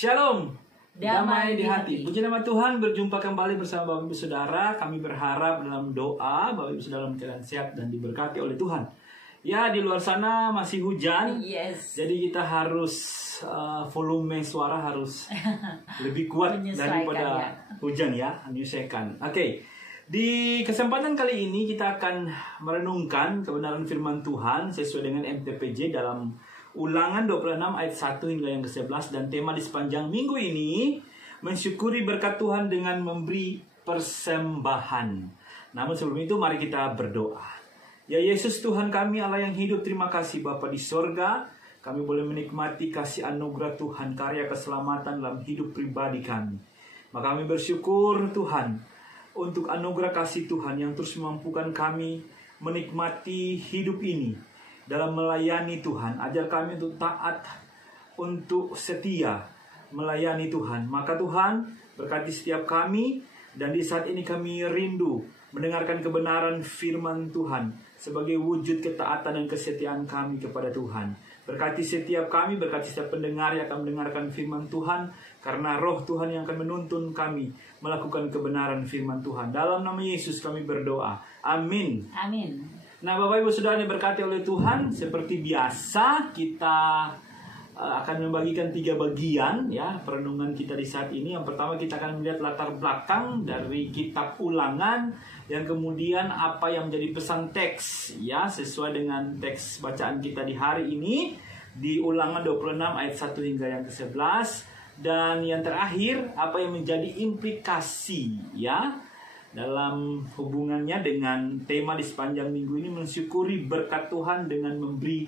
Shalom, damai di hati. hati. Puji nama Tuhan, berjumpa kembali bersama Bapak Ibu Saudara. Kami berharap dalam doa Bapak Ibu Saudara dalam keadaan sehat dan diberkati oleh Tuhan. Ya, di luar sana masih hujan. Yes. Jadi kita harus volume suara harus lebih kuat daripada hujan ya, menyesuaikan. Oke. Di kesempatan kali ini kita akan merenungkan kebenaran firman Tuhan sesuai dengan MTPJ dalam Ulangan 26 ayat 1 hingga yang ke-11, dan tema di sepanjang minggu ini mensyukuri berkat Tuhan dengan memberi persembahan. Namun sebelum itu mari kita berdoa. Ya Yesus Tuhan kami Allah yang hidup, terima kasih Bapa di sorga. Kami boleh menikmati kasih anugerah Tuhan, karya keselamatan dalam hidup pribadi kami. Maka kami bersyukur Tuhan untuk anugerah kasih Tuhan yang terus memampukan kami menikmati hidup ini dalam melayani Tuhan. Ajar kami untuk taat, untuk setia melayani Tuhan. Maka Tuhan berkati setiap kami, dan di saat ini kami rindu mendengarkan kebenaran firman Tuhan sebagai wujud ketaatan dan kesetiaan kami kepada Tuhan. Berkati setiap kami, berkati setiap pendengar yang akan mendengarkan firman Tuhan, karena roh Tuhan yang akan menuntun kami melakukan kebenaran firman Tuhan. Dalam nama Yesus kami berdoa. Amin. Amin. Nah, Bapak Ibu Saudara diberkati oleh Tuhan, seperti biasa kita akan membagikan 3 bagian ya perenungan kita di saat ini. Yang pertama kita akan melihat latar belakang dari kitab Ulangan, yang kemudian apa yang menjadi pesan teks ya sesuai dengan teks bacaan kita di hari ini di Ulangan 26 ayat 1 hingga yang ke-11, dan yang terakhir apa yang menjadi implikasi ya dalam hubungannya dengan tema di sepanjang minggu ini, mensyukuri berkat Tuhan dengan memberi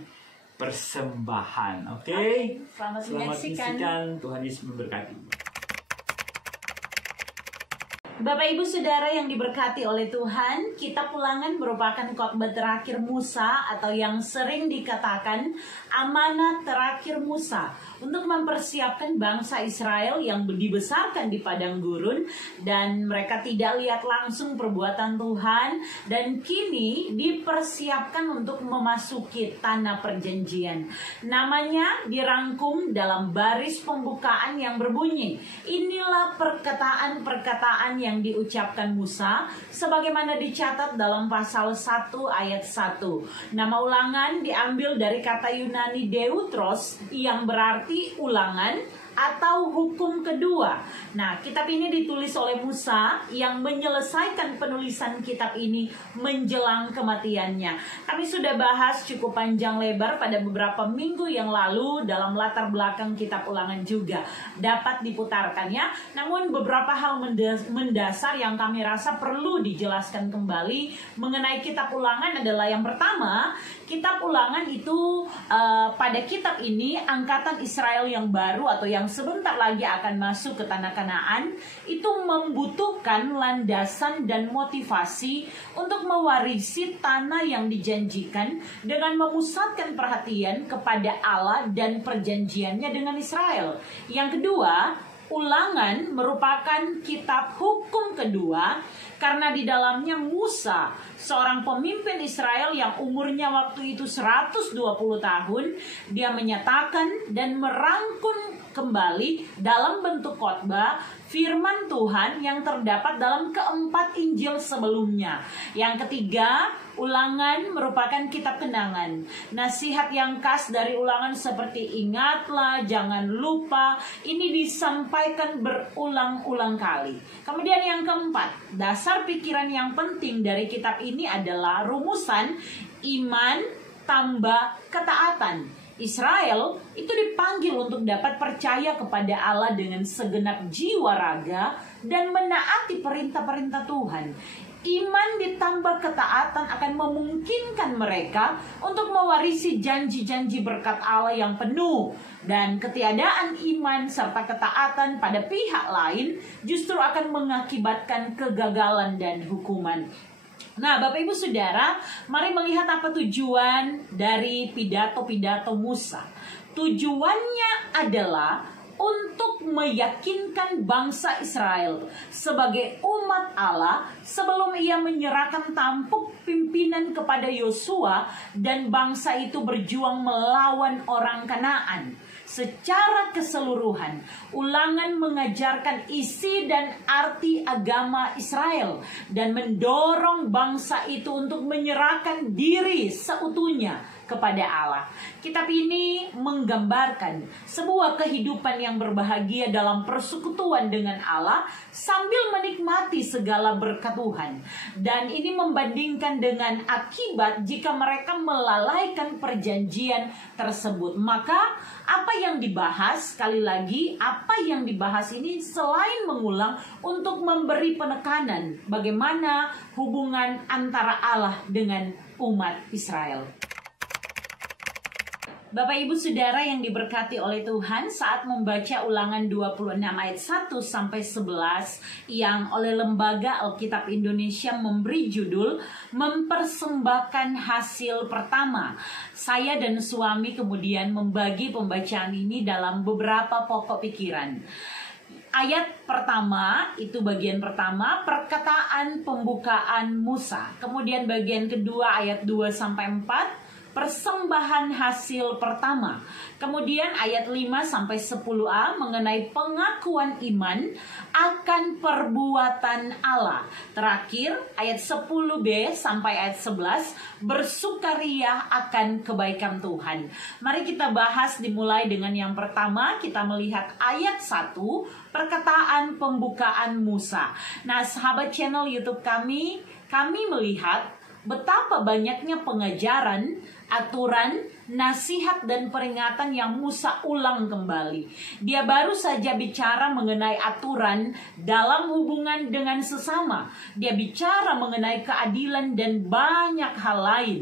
persembahan. Oke? Selamat menyaksikan. Tuhan Yesus memberkati. Bapak Ibu Saudara yang diberkati oleh Tuhan, kitab Ulangan merupakan khotbah terakhir Musa, atau yang sering dikatakan amanat terakhir Musa untuk mempersiapkan bangsa Israel yang dibesarkan di padang gurun, dan mereka tidak lihat langsung perbuatan Tuhan, dan kini dipersiapkan untuk memasuki tanah perjanjian. Namanya dirangkum dalam baris pembukaan yang berbunyi, inilah perkataan-perkataan yang diucapkan Musa sebagaimana dicatat dalam pasal 1 ayat 1. Nama Ulangan diambil dari kata Yunani deutros yang berarti ulangan atau hukum kedua. Nah, kitab ini ditulis oleh Musa yang menyelesaikan penulisan kitab ini menjelang kematiannya. Kami sudah bahas cukup panjang lebar pada beberapa minggu yang lalu dalam latar belakang kitab Ulangan juga. Dapat diputarkan ya. Namun beberapa hal mendasar yang kami rasa perlu dijelaskan kembali mengenai kitab Ulangan adalah, yang pertama, kitab Ulangan itu pada kitab ini angkatan Israel yang baru atau yang sebentar lagi akan masuk ke tanah Kanaan itu membutuhkan landasan dan motivasi untuk mewarisi tanah yang dijanjikan dengan memusatkan perhatian kepada Allah dan perjanjiannya dengan Israel. Yang kedua, Ulangan merupakan kitab hukum kedua karena di dalamnya Musa, seorang pemimpin Israel yang umurnya waktu itu 120 tahun, dia menyatakan dan merangkum kembali dalam bentuk khotbah firman Tuhan yang terdapat dalam keempat Injil sebelumnya. Yang ketiga, Ulangan merupakan kitab kenangan. Nasihat yang khas dari Ulangan seperti ingatlah, jangan lupa, ini disampaikan berulang-ulang kali. Kemudian yang keempat, dasar pikiran yang penting dari kitab ini adalah rumusan iman tambah ketaatan. Israel itu dipanggil untuk dapat percaya kepada Allah dengan segenap jiwa raga dan menaati perintah-perintah Tuhan. Iman ditambah ketaatan akan memungkinkan mereka untuk mewarisi janji-janji berkat Allah yang penuh. Dan ketiadaan iman serta ketaatan pada pihak lain justru akan mengakibatkan kegagalan dan hukuman. Nah, Bapak Ibu Saudara, mari melihat apa tujuan dari pidato-pidato Musa. Tujuannya adalah untuk meyakinkan bangsa Israel sebagai umat Allah sebelum ia menyerahkan tampuk pimpinan kepada Yosua dan bangsa itu berjuang melawan orang Kanaan. Secara keseluruhan, Ulangan mengajarkan isi dan arti agama Israel dan mendorong bangsa itu untuk menyerahkan diri seutuhnya kepada Allah. Kitab ini menggambarkan sebuah kehidupan yang berbahagia dalam persekutuan dengan Allah sambil menikmati segala berkat Tuhan. Dan ini membandingkan dengan akibat jika mereka melalaikan perjanjian tersebut. Maka apa yang dibahas, sekali lagi, apa yang dibahas ini selain mengulang untuk memberi penekanan bagaimana hubungan antara Allah dengan umat Israel. Bapak Ibu Saudara yang diberkati oleh Tuhan, saat membaca Ulangan 26 ayat 1 sampai 11 yang oleh Lembaga Alkitab Indonesia memberi judul Mempersembahkan Hasil Pertama. Saya dan suami kemudian membagi pembacaan ini dalam beberapa pokok pikiran. Ayat pertama, itu bagian pertama, perkataan pembukaan Musa. Kemudian bagian kedua ayat 2 sampai 4. Persembahan hasil pertama. Kemudian ayat 5 sampai 10a mengenai pengakuan iman akan perbuatan Allah. Terakhir ayat 10b sampai ayat 11 bersukaria akan kebaikan Tuhan. Mari kita bahas dimulai dengan yang pertama. Kita melihat ayat 1, perkataan pembukaan Musa. Nah, sahabat channel YouTube kami melihat betapa banyaknya pengajaran, aturan, nasihat dan peringatan yang Musa ulang kembali. Dia baru saja bicara mengenai aturan dalam hubungan dengan sesama. Dia bicara mengenai keadilan dan banyak hal lain.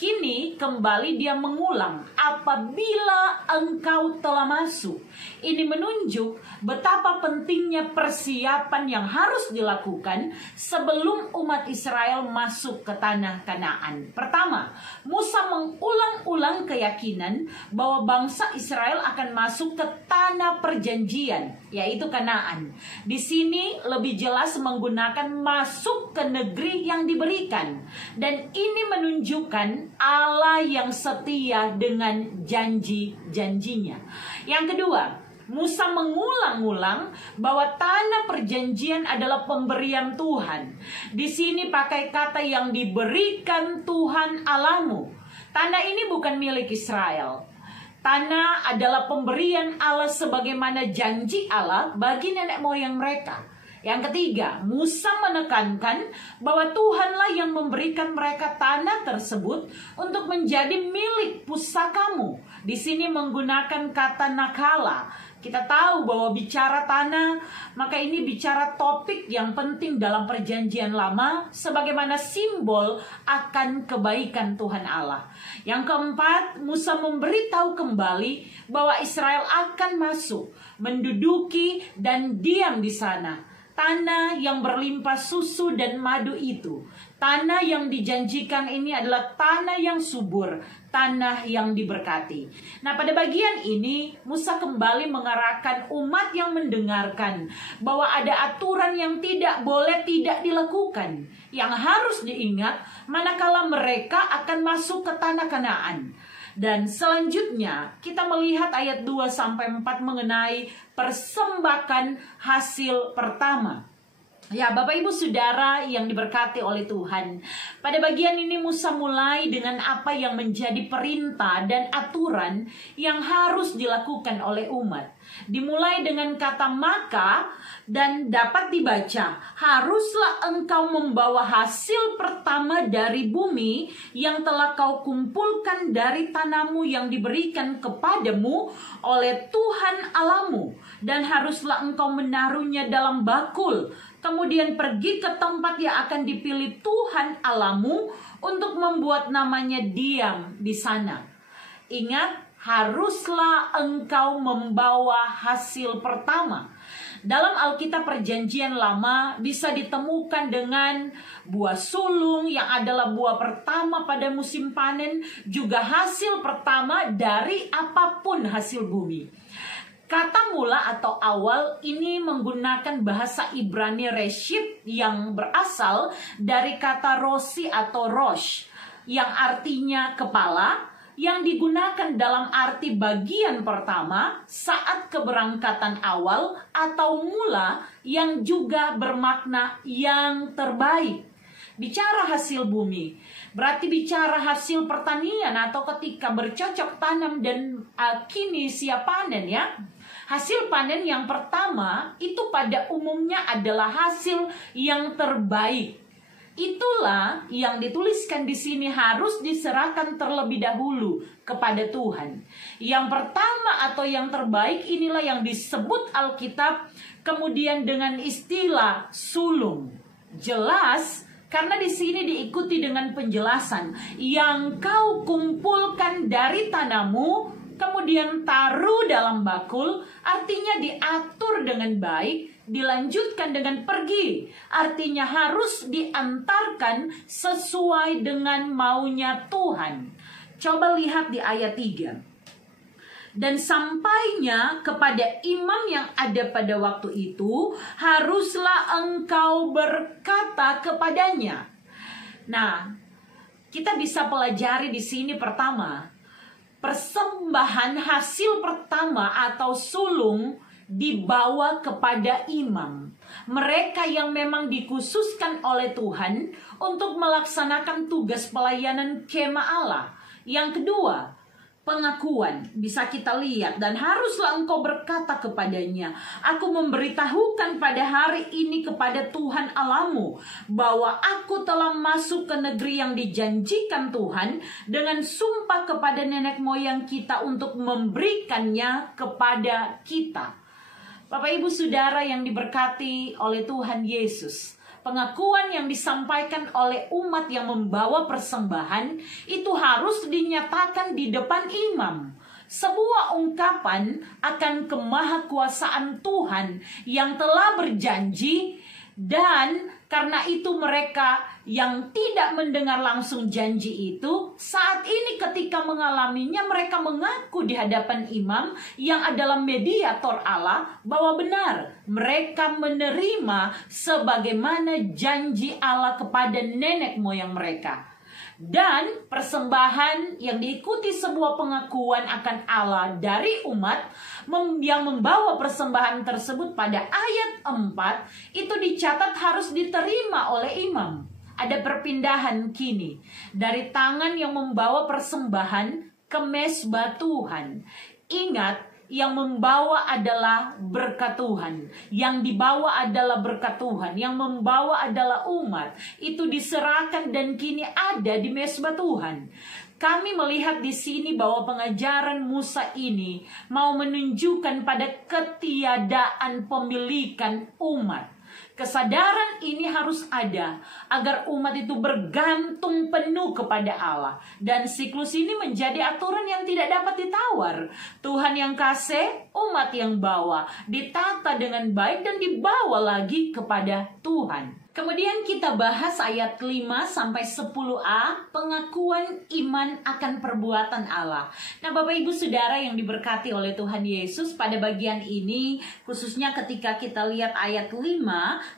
Kini kembali dia mengulang, apabila engkau telah masuk. Ini menunjuk betapa pentingnya persiapan yang harus dilakukan sebelum umat Israel masuk ke tanah Kanaan. Pertama, Musa mengulang-ulang keyakinan bahwa bangsa Israel akan masuk ke tanah perjanjian, yaitu Kanaan. Di sini lebih jelas menggunakan masuk ke negeri yang diberikan. Dan ini menunjukkan Allah yang setia dengan janji-janjinya. Yang kedua, Musa mengulang-ulang bahwa tanah perjanjian adalah pemberian Tuhan. Di sini pakai kata yang diberikan Tuhan Allahmu. Tanah ini bukan milik Israel. Tanah adalah pemberian Allah sebagaimana janji Allah bagi nenek moyang mereka. Yang ketiga, Musa menekankan bahwa Tuhanlah yang memberikan mereka tanah tersebut untuk menjadi milik pusakamu. Di sini menggunakan kata nakala. Kita tahu bahwa bicara tanah, maka ini bicara topik yang penting dalam perjanjian lama sebagaimana simbol akan kebaikan Tuhan Allah. Yang keempat, Musa memberitahu kembali bahwa Israel akan masuk, menduduki dan diam di sana. Tanah yang berlimpah susu dan madu itu. Tanah yang dijanjikan ini adalah tanah yang subur, tanah yang diberkati. Nah, pada bagian ini Musa kembali mengarahkan umat yang mendengarkan bahwa ada aturan yang tidak boleh tidak dilakukan, yang harus diingat manakala mereka akan masuk ke tanah Kanaan. Dan selanjutnya kita melihat ayat 2-4 mengenai persembahan hasil pertama. Ya, Bapak Ibu Saudara yang diberkati oleh Tuhan, pada bagian ini Musa mulai dengan apa yang menjadi perintah dan aturan yang harus dilakukan oleh umat. Dimulai dengan kata maka dan dapat dibaca, haruslah engkau membawa hasil pertama dari bumi yang telah kau kumpulkan dari tanahmu yang diberikan kepadamu oleh Tuhan Allahmu, dan haruslah engkau menaruhnya dalam bakul. Kemudian pergi ke tempat yang akan dipilih Tuhan Allahmu untuk membuat namanya diam di sana. Ingat, haruslah engkau membawa hasil pertama. Dalam Alkitab Perjanjian Lama bisa ditemukan dengan buah sulung yang adalah buah pertama pada musim panen, juga hasil pertama dari apapun hasil bumi. Kata mula atau awal ini menggunakan bahasa Ibrani reshit yang berasal dari kata rosi atau rosh yang artinya kepala, yang digunakan dalam arti bagian pertama saat keberangkatan awal atau mula, yang juga bermakna yang terbaik. Bicara hasil bumi berarti bicara hasil pertanian atau ketika bercocok tanam dan kini siap panen ya. Hasil panen yang pertama itu pada umumnya adalah hasil yang terbaik. Itulah yang dituliskan di sini harus diserahkan terlebih dahulu kepada Tuhan. Yang pertama atau yang terbaik inilah yang disebut Alkitab kemudian dengan istilah sulung. Jelas karena di sini diikuti dengan penjelasan yang kau kumpulkan dari tanahmu kemudian taruh dalam bakul, artinya diatur dengan baik, dilanjutkan dengan pergi, artinya harus diantarkan sesuai dengan maunya Tuhan. Coba lihat di ayat 3. Dan sampainya kepada imam yang ada pada waktu itu, haruslah engkau berkata kepadanya. Nah, kita bisa pelajari di sini pertama, persembahan hasil pertama atau sulung dibawa kepada imam. Mereka yang memang dikhususkan oleh Tuhan untuk melaksanakan tugas pelayanan kemah Allah. Yang kedua, pengakuan. Bisa kita lihat, dan haruslah engkau berkata kepadanya, aku memberitahukan pada hari ini kepada Tuhan Allahmu bahwa aku telah masuk ke negeri yang dijanjikan Tuhan dengan sumpah kepada nenek moyang kita untuk memberikannya kepada kita. Bapak Ibu Saudara yang diberkati oleh Tuhan Yesus, pengakuan yang disampaikan oleh umat yang membawa persembahan itu harus dinyatakan di depan imam. Sebuah ungkapan akan kemahakuasaan Tuhan yang telah berjanji, dan karena itu mereka yang tidak mendengar langsung janji itu, saat ini ketika mengalaminya mereka mengaku di hadapan imam yang adalah mediator Allah bahwa benar mereka menerima sebagaimana janji Allah kepada nenek moyang mereka. Dan persembahan yang diikuti sebuah pengakuan akan Allah dari umat yang membawa persembahan tersebut pada ayat 4 itu dicatat harus diterima oleh imam. Ada perpindahan kini dari tangan yang membawa persembahan ke mezbah Tuhan. Ingat, yang membawa adalah berkat Tuhan, yang dibawa adalah berkat Tuhan, yang membawa adalah umat. Itu diserahkan dan kini ada di mezbah Tuhan. Kami melihat di sini bahwa pengajaran Musa ini mau menunjukkan pada ketiadaan pemilikan umat. Kesadaran ini harus ada agar umat itu bergantung penuh kepada Allah. Dan siklus ini menjadi aturan yang tidak dapat ditawar. Tuhan yang kasih, umat yang bawa, ditata dengan baik dan dibawa lagi kepada Tuhan. Kemudian kita bahas ayat 5-10a, pengakuan iman akan perbuatan Allah. Nah, Bapak Ibu Saudara yang diberkati oleh Tuhan Yesus, pada bagian ini khususnya ketika kita lihat ayat 5,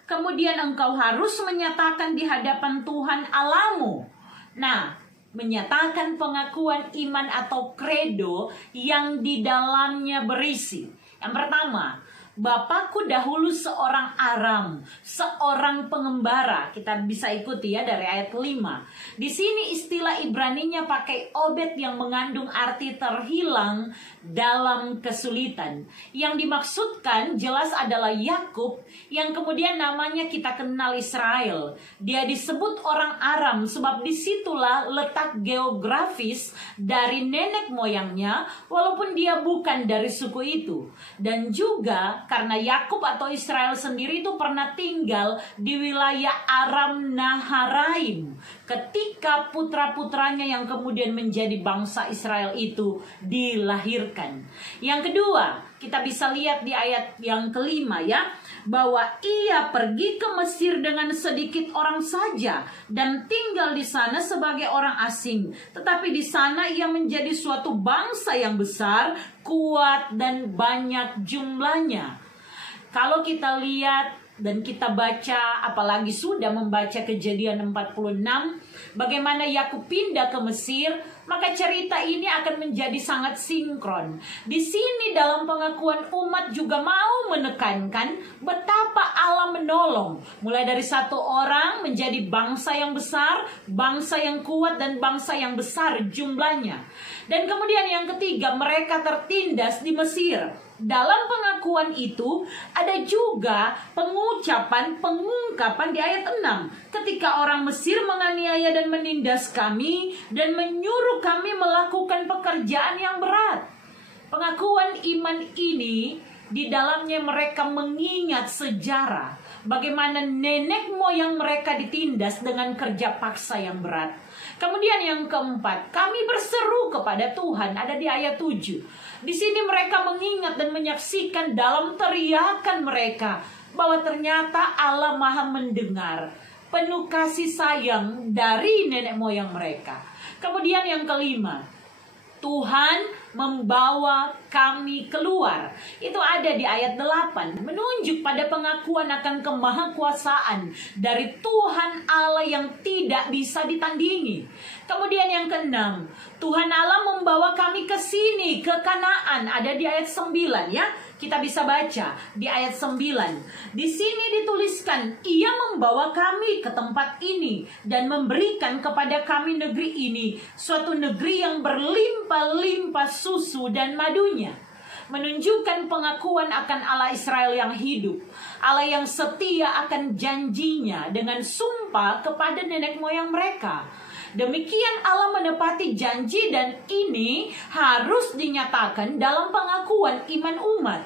kemudian engkau harus menyatakan di hadapan Tuhan Allahmu. Nah, menyatakan pengakuan iman atau credo yang di dalamnya berisi. Yang pertama, Bapakku dahulu seorang Aram, seorang pengembara. Kita bisa ikuti ya dari ayat 5. Di sini istilah Ibraninya pakai obed yang mengandung arti terhilang dalam kesulitan. Yang dimaksudkan jelas adalah Yakub yang kemudian namanya kita kenal Israel. Dia disebut orang Aram sebab disitulah letak geografis dari nenek moyangnya walaupun dia bukan dari suku itu. Dan juga karena Yakub atau Israel sendiri itu pernah tinggal di wilayah Aram Naharaim ketika putra-putranya yang kemudian menjadi bangsa Israel itu dilahirkan. Yang kedua, Kita bisa lihat di ayat yang kelima ya, bahwa ia pergi ke Mesir dengan sedikit orang saja dan tinggal di sana sebagai orang asing. Tetapi di sana ia menjadi suatu bangsa yang besar, kuat dan banyak jumlahnya. Kalau kita lihat dan kita baca, apalagi sudah membaca Kejadian 46, bagaimana Yakub pindah ke Mesir, maka cerita ini akan menjadi sangat sinkron. Di sini dalam pengakuan umat juga mau menekankan betapa Allah menolong. Mulai dari satu orang menjadi bangsa yang besar, bangsa yang kuat dan bangsa yang besar jumlahnya. Dan kemudian yang ketiga, mereka tertindas di Mesir. Dalam pengakuan itu ada juga pengungkapan di ayat 6. Ketika orang Mesir menganiaya dan menindas kami dan menyuruh kami melakukan pekerjaan yang berat. Pengakuan iman ini di dalamnya mereka mengingat sejarah bagaimana nenek moyang mereka ditindas dengan kerja paksa yang berat. Kemudian yang keempat, kami berseru kepada Tuhan, ada di ayat 7. Di sini mereka mengingat dan menyaksikan dalam teriakan mereka bahwa ternyata Allah Maha mendengar penuh kasih sayang dari nenek moyang mereka. Kemudian yang kelima, Tuhan membawa kami keluar. Itu ada di ayat 8, menunjuk pada pengakuan akan kemahakuasaan dari Tuhan Allah yang tidak bisa ditandingi. Kemudian yang keenam, Tuhan Allah membawa kami ke sini, ke Kanaan. Ada di ayat 9 ya. Kita bisa baca di ayat 9. Di sini dituliskan, ia membawa kami ke tempat ini dan memberikan kepada kami negeri ini, suatu negeri yang berlimpah-limpah susu dan madunya. Menunjukkan pengakuan akan Allah Israel yang hidup, Allah yang setia akan janjinya dengan sumpah kepada nenek moyang mereka. Demikian Allah menepati janji dan ini harus dinyatakan dalam pengakuan iman umat.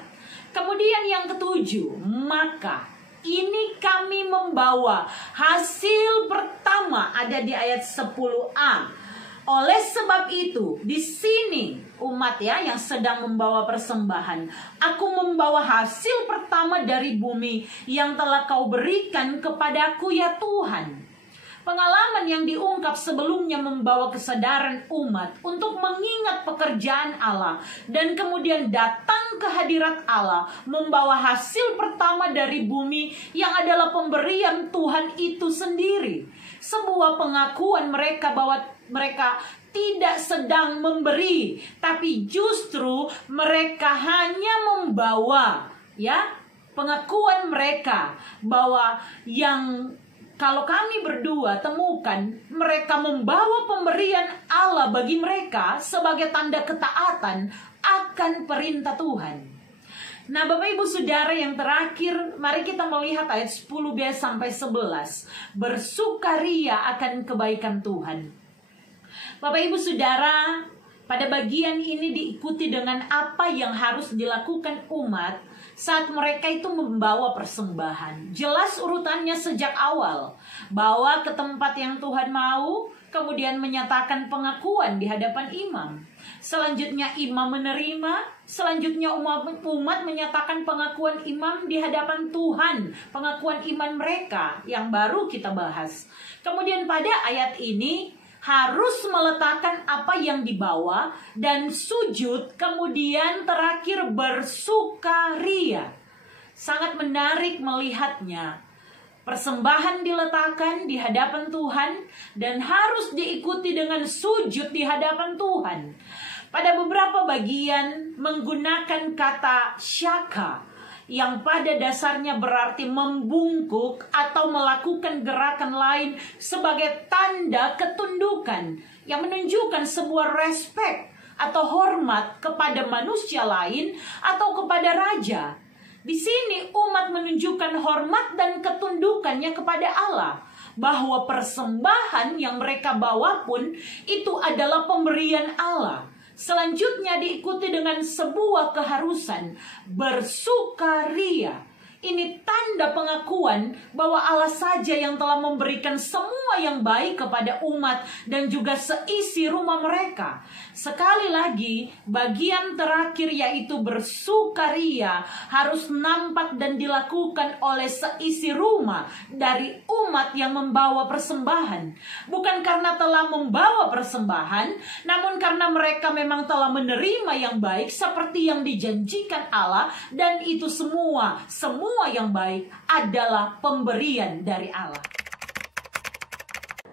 Kemudian yang ketujuh, maka ini kami membawa hasil pertama, ada di ayat 10a. Oleh sebab itu, di sini umat ya yang sedang membawa persembahan, aku membawa hasil pertama dari bumi yang telah kau berikan kepadaku ya Tuhan. Pengalaman yang diungkap sebelumnya membawa kesadaran umat untuk mengingat pekerjaan Allah dan kemudian datang ke hadirat Allah membawa hasil pertama dari bumi yang adalah pemberian Tuhan itu sendiri. Sebuah pengakuan mereka bahwa mereka tidak sedang memberi, tapi justru mereka hanya membawa ya pengakuan mereka bahwa yang kalau kami berdua temukan mereka membawa pemberian Allah bagi mereka sebagai tanda ketaatan akan perintah Tuhan. Nah, Bapak Ibu Saudara, yang terakhir, mari kita melihat ayat 10b sampai 11. Bersukaria akan kebaikan Tuhan. Bapak Ibu Saudara, pada bagian ini diikuti dengan apa yang harus dilakukan umat saat mereka itu membawa persembahan. Jelas urutannya sejak awal. Bawa ke tempat yang Tuhan mau, kemudian menyatakan pengakuan di hadapan imam. Selanjutnya imam menerima, selanjutnya umat menyatakan pengakuan imam di hadapan Tuhan. Pengakuan iman mereka yang baru kita bahas. Kemudian pada ayat ini harus meletakkan apa yang dibawa dan sujud, kemudian terakhir bersukaria. Sangat menarik melihatnya. Persembahan diletakkan di hadapan Tuhan dan harus diikuti dengan sujud di hadapan Tuhan. Pada beberapa bagian menggunakan kata syaka, yang pada dasarnya berarti membungkuk atau melakukan gerakan lain sebagai tanda ketundukan yang menunjukkan sebuah respek atau hormat kepada manusia lain atau kepada raja. Di sini umat menunjukkan hormat dan ketundukannya kepada Allah, bahwa persembahan yang mereka bawa pun itu adalah pemberian Allah. Selanjutnya diikuti dengan sebuah keharusan bersukaria. Ini tanda pengakuan bahwa Allah saja yang telah memberikan semua yang baik kepada umat dan juga seisi rumah mereka. Sekali lagi, bagian terakhir yaitu bersukaria harus nampak dan dilakukan oleh seisi rumah dari umat yang membawa persembahan. Bukan karena telah membawa persembahan, namun karena mereka memang telah menerima yang baik seperti yang dijanjikan Allah, dan itu semua yang baik adalah pemberian dari Allah.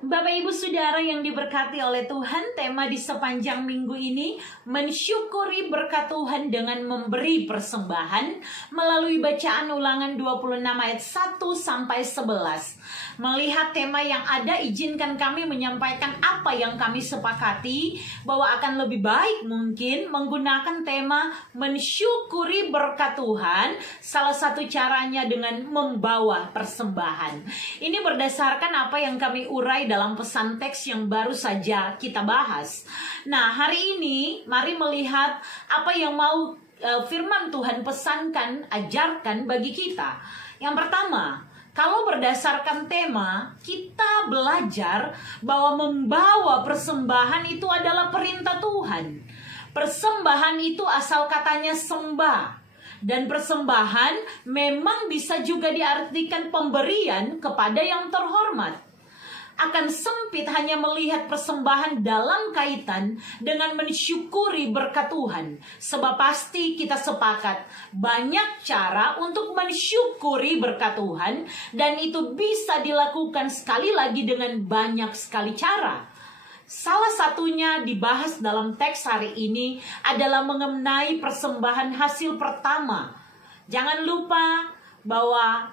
Bapak Ibu Saudara yang diberkati oleh Tuhan, tema di sepanjang minggu ini mensyukuri berkat Tuhan dengan memberi persembahan melalui bacaan Ulangan 26 ayat 1 sampai 11. Melihat tema yang ada, izinkan kami menyampaikan apa yang kami sepakati bahwa akan lebih baik mungkin menggunakan tema mensyukuri berkat Tuhan. Salah satu caranya dengan membawa persembahan. Ini berdasarkan apa yang kami urai dalam pesan teks yang baru saja kita bahas. Nah, hari ini mari melihat apa yang mau firman Tuhan pesankan, ajarkan bagi kita. Yang pertama, kalau berdasarkan tema, kita belajar bahwa membawa persembahan itu adalah perintah Tuhan. Persembahan itu asal katanya sembah. Dan persembahan memang bisa juga diartikan pemberian kepada yang terhormat. Akan sempit hanya melihat persembahan dalam kaitan dengan mensyukuri berkat Tuhan. Sebab pasti kita sepakat banyak cara untuk mensyukuri berkat Tuhan, dan itu bisa dilakukan sekali lagi dengan banyak sekali cara. Salah satunya dibahas dalam teks hari ini adalah mengenai persembahan hasil pertama. Jangan lupa bahwa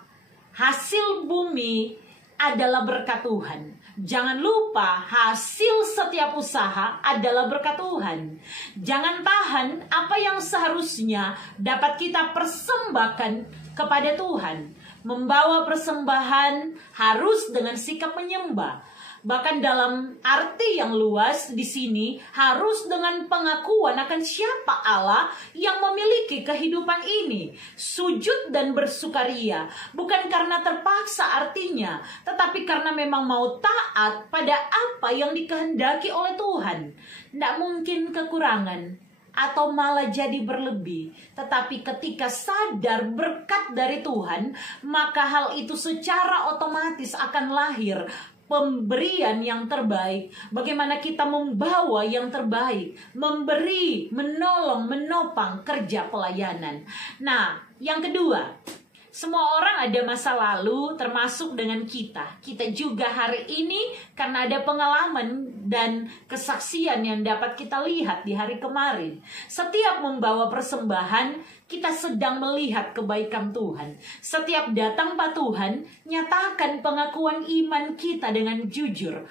hasil bumi adalah berkat Tuhan. Jangan lupa hasil setiap usaha adalah berkat Tuhan. Jangan tahan apa yang seharusnya dapat kita persembahkan kepada Tuhan. Membawa persembahan harus dengan sikap menyembah. Bahkan dalam arti yang luas di sini harus dengan pengakuan akan siapa Allah yang memiliki kehidupan ini. Sujud dan bersukaria bukan karena terpaksa artinya, tetapi karena memang mau taat pada apa yang dikehendaki oleh Tuhan. Tidak mungkin kekurangan atau malah jadi berlebih. Tetapi ketika sadar berkat dari Tuhan, maka hal itu secara otomatis akan lahir pemberian yang terbaik. Bagaimana kita membawa yang terbaik, memberi, menolong, menopang kerja pelayanan. Nah, yang kedua, semua orang ada masa lalu termasuk dengan kita. Kita juga hari ini karena ada pengalaman dan kesaksian yang dapat kita lihat di hari kemarin. Setiap membawa persembahan, kita sedang melihat kebaikan Tuhan. Setiap datang Pak Tuhan, nyatakan pengakuan iman kita dengan jujur.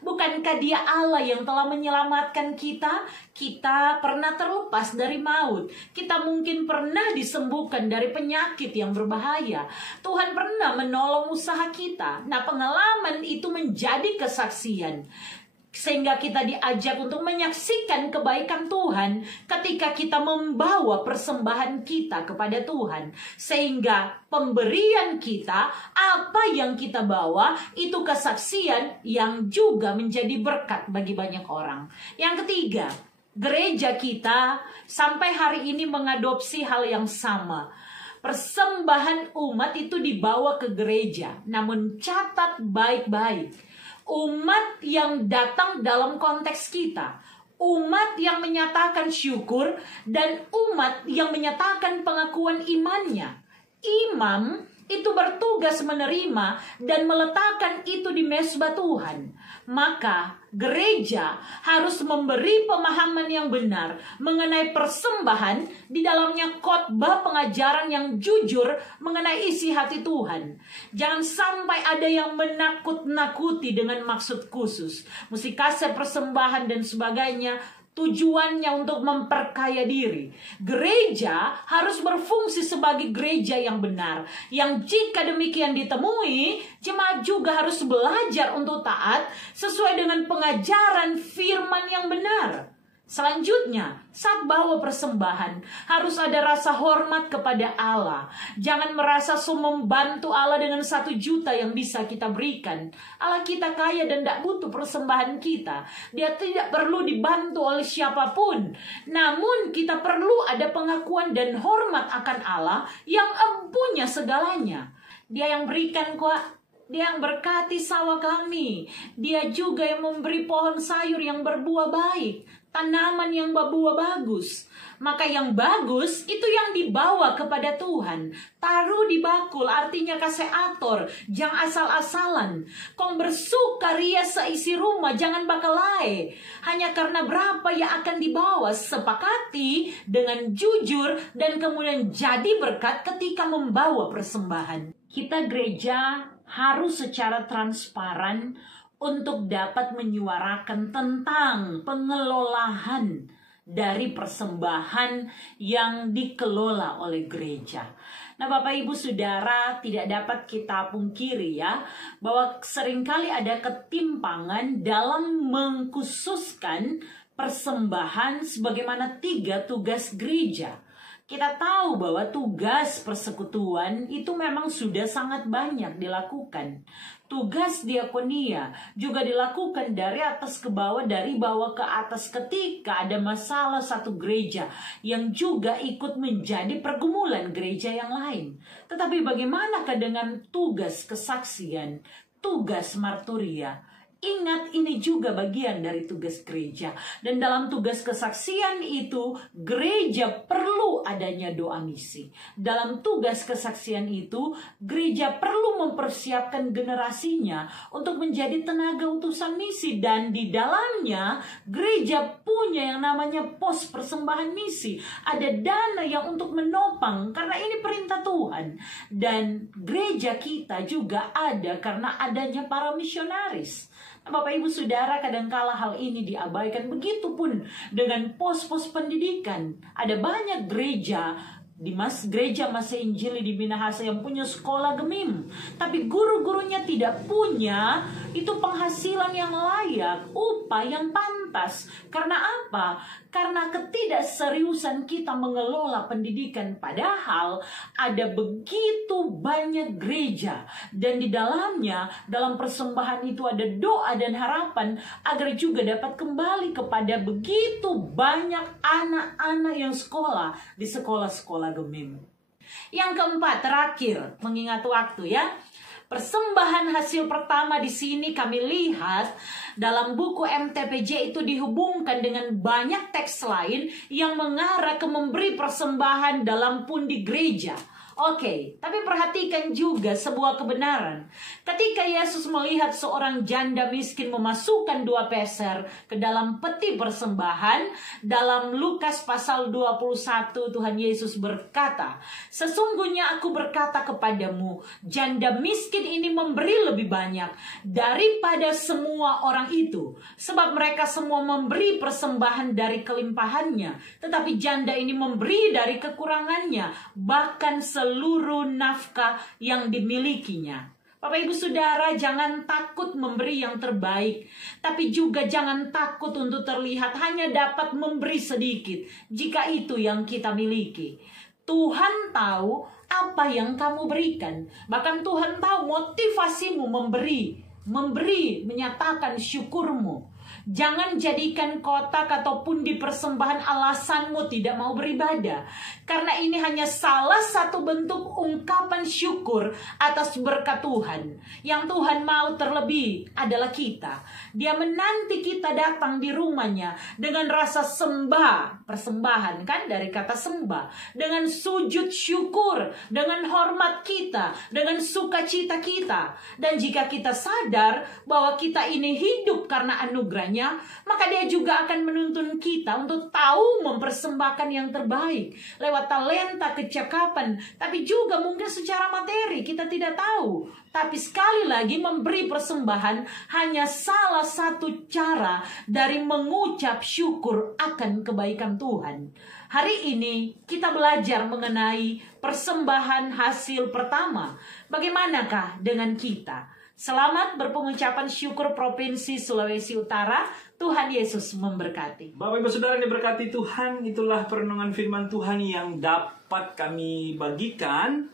Bukankah Dia Allah yang telah menyelamatkan kita? Kita pernah terlepas dari maut. Kita mungkin pernah disembuhkan dari penyakit yang berbahaya. Tuhan pernah menolong usaha kita. Nah, pengalaman itu menjadi kesaksian. Sehingga kita diajak untuk menyaksikan kebaikan Tuhan ketika kita membawa persembahan kita kepada Tuhan. Sehingga pemberian kita, apa yang kita bawa, itu kesaksian yang juga menjadi berkat bagi banyak orang. Yang ketiga, gereja kita sampai hari ini mengadopsi hal yang sama. Persembahan umat itu dibawa ke gereja. Namun catat baik-baik, umat yang datang dalam konteks kita, umat yang menyatakan syukur, dan umat yang menyatakan pengakuan imannya. Imam itu bertugas menerima dan meletakkan itu di mezbah Tuhan. Maka gereja harus memberi pemahaman yang benar mengenai persembahan, di dalamnya khotbah pengajaran yang jujur mengenai isi hati Tuhan. Jangan sampai ada yang menakut-nakuti dengan maksud khusus, mesti kasih persembahan dan sebagainya. Tujuannya untuk memperkaya diri. Gereja harus berfungsi sebagai gereja yang benar, yang jika demikian ditemui, jemaat juga harus belajar untuk taat sesuai dengan pengajaran firman yang benar. Selanjutnya, saat bawa persembahan, harus ada rasa hormat kepada Allah. Jangan merasa membantu Allah dengan 1 juta yang bisa kita berikan. Allah kita kaya dan tidak butuh persembahan kita. Dia tidak perlu dibantu oleh siapapun. Namun kita perlu ada pengakuan dan hormat akan Allah yang empunya segalanya. Dia yang berikan kok. Dia yang berkati sawah kami. Dia juga yang memberi pohon sayur yang berbuah baik, tanaman yang berbuah bagus. Maka yang bagus itu yang dibawa kepada Tuhan. Taruh di bakul, artinya kasih ator, jangan asal-asalan. Kau bersukaria seisi rumah, jangan bakalai. Hanya karena berapa yang akan dibawa, sepakati dengan jujur dan kemudian jadi berkat ketika membawa persembahan. Kita gereja harus secara transparan untuk dapat menyuarakan tentang pengelolaan dari persembahan yang dikelola oleh gereja. Nah, Bapak Ibu Saudara, tidak dapat kita pungkiri ya, bahwa seringkali ada ketimpangan dalam mengkhususkan persembahan sebagaimana 3 tugas gereja. Kita tahu bahwa tugas persekutuan itu memang sudah sangat banyak dilakukan. Tugas diakonia juga dilakukan dari atas ke bawah, dari bawah ke atas ketika ada masalah satu gereja yang juga ikut menjadi pergumulan gereja yang lain. Tetapi bagaimanakah dengan tugas kesaksian, tugas marturia? Ingat, ini juga bagian dari tugas gereja. Dan dalam tugas kesaksian itu, gereja perlu adanya doa misi. Dalam tugas kesaksian itu, gereja perlu mempersiapkan generasinya untuk menjadi tenaga utusan misi. Dan di dalamnya, gereja punya yang namanya pos persembahan misi. Ada dana yang untuk menopang, karena ini perintah Tuhan. Dan gereja kita juga ada karena adanya para misionaris. Bapak Ibu Saudara, kadangkala hal ini diabaikan. Begitupun dengan pos-pos pendidikan. Ada banyak gereja gereja Masih Injili di Minahasa yang punya sekolah gemim, tapi guru-gurunya tidak punya itu penghasilan yang layak, upah yang pantas. Karena apa? Karena ketidakseriusan kita mengelola pendidikan. Padahal ada begitu banyak gereja, dan di dalamnya, dalam persembahan itu ada doa dan harapan agar juga dapat kembali kepada begitu banyak anak-anak yang sekolah di sekolah-sekolah gemim. Yang keempat, terakhir, mengingat waktu ya. Persembahan hasil pertama di sini kami lihat dalam buku MTPJ itu dihubungkan dengan banyak teks lain yang mengarah ke memberi persembahan dalam pundi gereja. Oke, tapi perhatikan juga sebuah kebenaran. Ketika Yesus melihat seorang janda miskin memasukkan 2 peser ke dalam peti persembahan, dalam Lukas pasal 21 Tuhan Yesus berkata, "Sesungguhnya aku berkata kepadamu, janda miskin ini memberi lebih banyak daripada semua orang itu. Sebab mereka semua memberi persembahan dari kelimpahannya, tetapi janda ini memberi dari kekurangannya, bahkan seluruh nafkah yang dimilikinya." Bapak Ibu Saudara, jangan takut memberi yang terbaik, tapi juga jangan takut untuk terlihat hanya dapat memberi sedikit jika itu yang kita miliki. Tuhan tahu apa yang kamu berikan. Bahkan Tuhan tahu motivasimu memberi, menyatakan syukurmu. Jangan jadikan kotak ataupun di persembahan alasanmu tidak mau beribadah. Karena ini hanya salah satu bentuk ungkapan syukur atas berkat Tuhan. Yang Tuhan mau terlebih adalah kita. Dia menanti kita datang di rumahnya dengan rasa sembah. Persembahan kan dari kata sembah. Dengan sujud syukur, dengan hormat kita, dengan sukacita kita. Dan jika kita sadar bahwa kita ini hidup karena anugerahnya, maka dia juga akan menuntun kita untuk tahu mempersembahkan yang terbaik lewat talenta, kecakapan, tapi juga mungkin secara materi kita tidak tahu. Tapi sekali lagi, memberi persembahan hanya salah satu cara dari mengucap syukur akan kebaikan Tuhan. Hari ini kita belajar mengenai persembahan hasil pertama. Bagaimanakah dengan kita? Selamat berpengucapan syukur Provinsi Sulawesi Utara. Tuhan Yesus memberkati. Bapak Ibu Saudara yang diberkati Tuhan, itulah perenungan firman Tuhan yang dapat kami bagikan.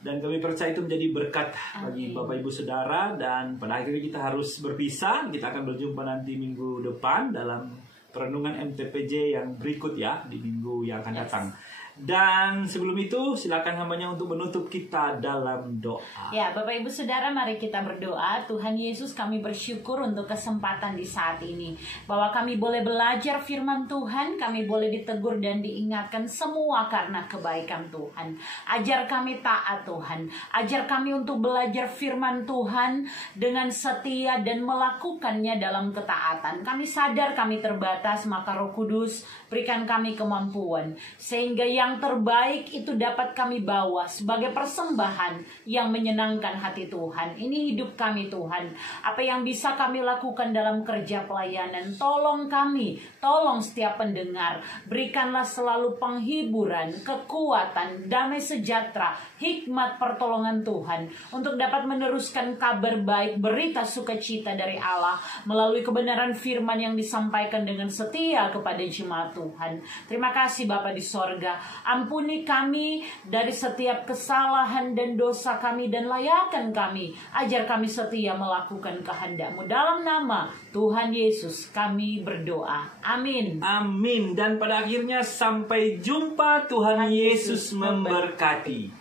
Dan kami percaya itu menjadi berkat bagi Bapak Ibu Saudara. Dan pada akhirnya kita harus berpisah. Kita akan berjumpa nanti minggu depan dalam perenungan MTPJ yang berikut ya, di minggu yang akan datang. Dan sebelum itu silakan hambanya untuk menutup kita dalam doa. Ya, Bapak Ibu Saudara, mari kita berdoa. Tuhan Yesus, kami bersyukur untuk kesempatan di saat ini, bahwa kami boleh belajar firman Tuhan, kami boleh ditegur dan diingatkan, semua karena kebaikan Tuhan. Ajar kami taat Tuhan, ajar kami untuk belajar firman Tuhan dengan setia dan melakukannya dalam ketaatan. Kami sadar kami terbatas, maka Roh Kudus berikan kami kemampuan, sehingga yang terbaik itu dapat kami bawa sebagai persembahan yang menyenangkan hati Tuhan. Ini hidup kami Tuhan. Apa yang bisa kami lakukan dalam kerja pelayanan, tolong kami, tolong setiap pendengar. Berikanlah selalu penghiburan, kekuatan, damai sejahtera, hikmat pertolongan Tuhan, untuk dapat meneruskan kabar baik, berita sukacita dari Allah melalui kebenaran firman yang disampaikan dengan setia kepada jemaat Tuhan. Terima kasih Bapa di sorga. Ampuni kami dari setiap kesalahan dan dosa kami, dan layakan kami. Ajar kami setia melakukan kehendak-Mu. Dalam nama Tuhan Yesus kami berdoa. Amin. Amin. Dan pada akhirnya sampai jumpa. Tuhan Yesus memberkati.